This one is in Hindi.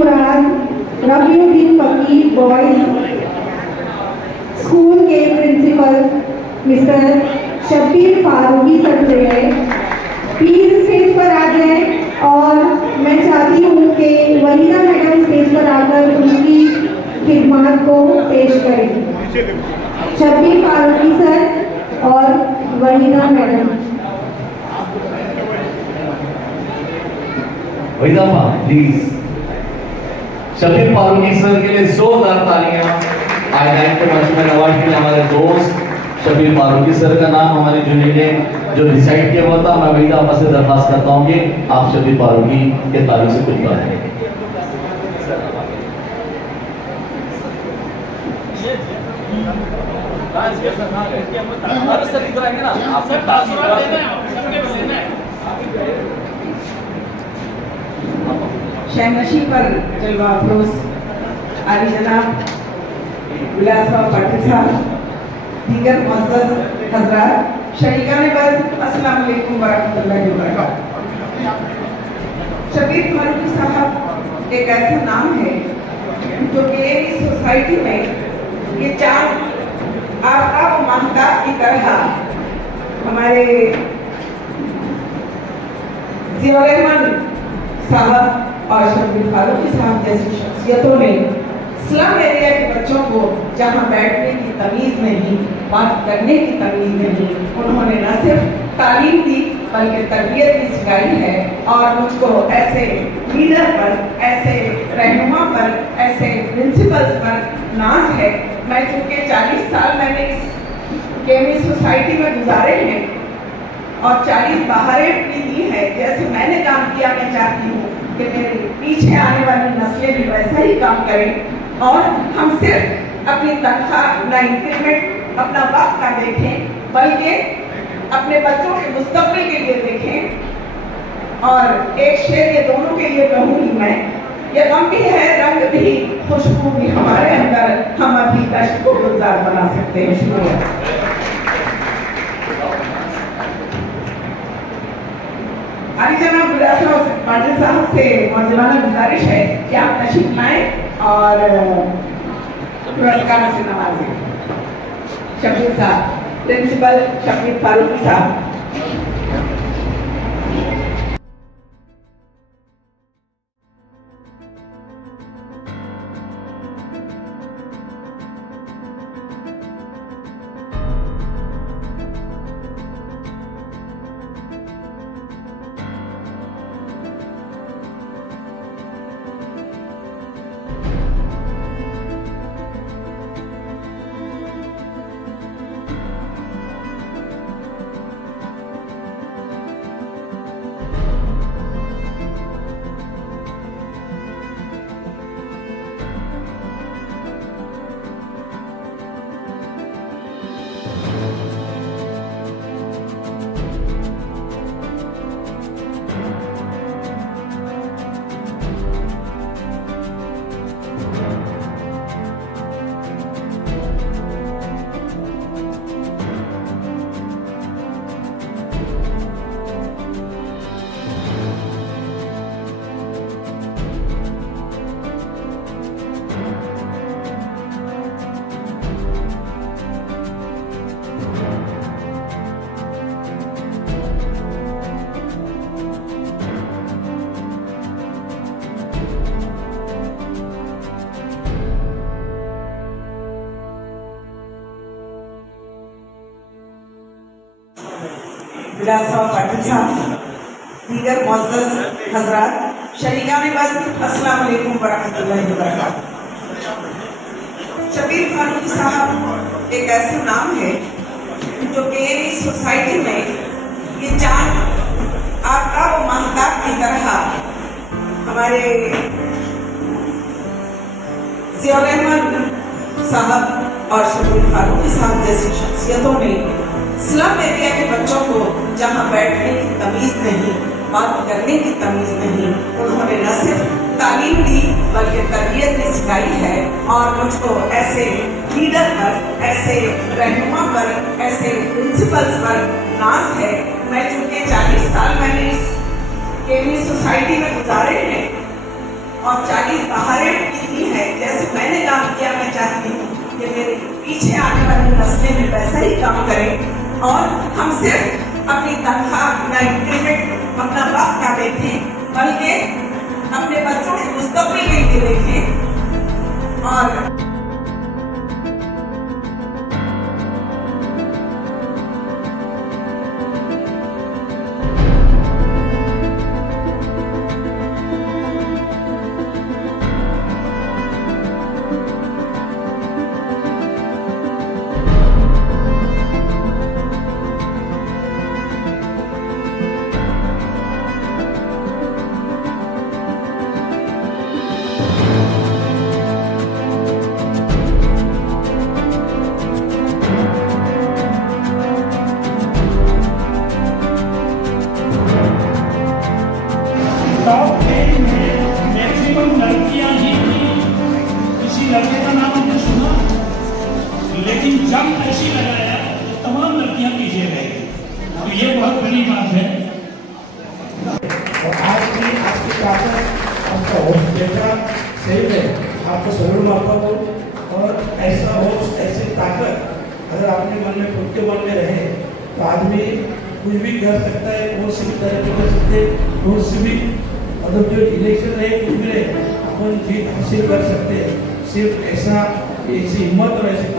मुराद रफीउद्दीन फकीर बॉयज स्कूल के principal mister Shabbir Farooqui sir से है, प्लीज स्टेज पर आ जाए। और मैं चाहती हूँ कि वहीदा मैडम स्टेज पर आकर उनकी खिदमत को पेश करें। शब्बीर फारूकी सर और Waheeda madam. Waheeda please Shabbir Farooqui sir के लिए जोरदार तालियां। आइलाइन के मंच में नवाज के हमारे दोस्त शब्बीर फारूकी सर का नाम हमारे जूरी ने जो डिसाइड किया हुआ था, मैं वहीदा आपसे दरखास्त करता हूँ कि आप शब्बीर फारूकी के ताल्लुक से कुछ बात करें। शहनशी पर जलवा अफरोज आली जनाब गुलासबा पाटिल साहब, दीगर मुअज़्ज़ज़ हज़रात, शरीकान बज़, अस्सलाम वालेकुम वरहमतुल्लाहि वबरकातुहू। शब्बीर फारूकी साहब एक ऐसा नाम है जो कि इस सोसाइटी में ये चार आफ्ताब व महताब की तरह हमारे ज़िया रहमान साहब और शब्बीर फारूकी साहब जैसी शख्सियतों ने स्लम एरिया के बच्चों को जहाँ बैठने की तमीज़ नहीं, बात करने की तमीज़ नहीं, उन्होंने न सिर्फ तालीम दी बल्कि तरबियत भी सिखाई है। और मुझको ऐसे लीडर पर, ऐसे रहनुमा पर, ऐसे प्रिंसिपल्स पर नाज है। मैं चूँकि 40 साल मैंने इस केमी सोसाइटी में गुजारे हैं और 40 बहारें भी दी है। जैसे मैंने काम किया, मैं चाहती हूँ कि मेरे पीछे आने वाली नस्लें भी वैसा ही काम करें और हम सिर्फ अपनी तनख्वाह, अपना इंक्रीमेंट, अपना वक्त का देखें, बल्कि अपने बच्चों के मुस्तकबिल के लिए देखें। और एक शेर ये दोनों के लिए कहूँगी मैं, ये गम भी है रंग भी खुशबू भी हमारे अंदर, हम अभी कष्ट को गुलजार बना सकते हैं। शुक्रिया। आली जनाब गुलासबा पाटिल साहब से मौजूदाना गुजारिश है कि आप तशरीफ लाएं और पुरस्कार से नवाजें। शब्बीर साहब, प्रिंसिपल शब्बीर फारूकी साहब। गुलासबा पाटिल साहब, दीगर मुअज़्ज़ज़ हज़रात, शरीकान बज़, अस्सलाम वालेकुम वरहमतुल्लाहि वबरकातुहू। शब्बीर फारूकी साहब एक ऐसा नाम है जो कि इस सोसाइटी में ये चार आफ्ताब व महताब की तरह हमारे ज़िया रहमान साहब और शब्बीर फारूकी साहब जैसी शख्सियतों ने स्लम एरिया के बच्चों को जहाँ बैठने की तमीज़ नहीं, बात करने की तमीज़ नहीं, उन्होंने न सिर्फ तालीम दी बल्कि तरबियत भी सिखाई है। और मुझको ऐसे लीडर पर, ऐसे रहनुमा पर, ऐसे प्रिंसिपल्स पर नाज है। मैं चूँकि 40 साल मैंने इस केमी सोसाइटी में गुजारे हैं और 40 बहारें की है। जैसे मैंने काम किया, मैं चाहती हूँ कि मेरे पीछे आने वाली नस्लें भी वैसा ही काम करें और हम सिर्फ अपनी तनख्वाह या इंक्रीमेंट अपना वक्त ना देखें, बल्कि अपने बच्चों के मुस्तकबिल के लिए देखें। और टॉप 10 में मैक्सिमम लड़कियां ही थी। किसी लड़के का नाम हमने सुना, लेकिन जब ऐसी लगाया तो तमाम लड़कियां पीछे रह गई। तो ये बहुत बड़ी बात है। और आज की ताकत आपका होस्ट देखा, सही में आपको सलूट मारता हूँ। और ऐसा होस्ट, ऐसी ताकत अगर अपने मन में, खुद के मन में रहे तो आदमी कुछ भी कर सकता है, कौन सी भी तरक्की कर सकते हैं, कौन सी भी मतलब जो इलेक्शन रहे कुछ भी रहे अपन जीत हासिल कर सकते हैं। सिर्फ ऐसी हिम्मत और ऐसी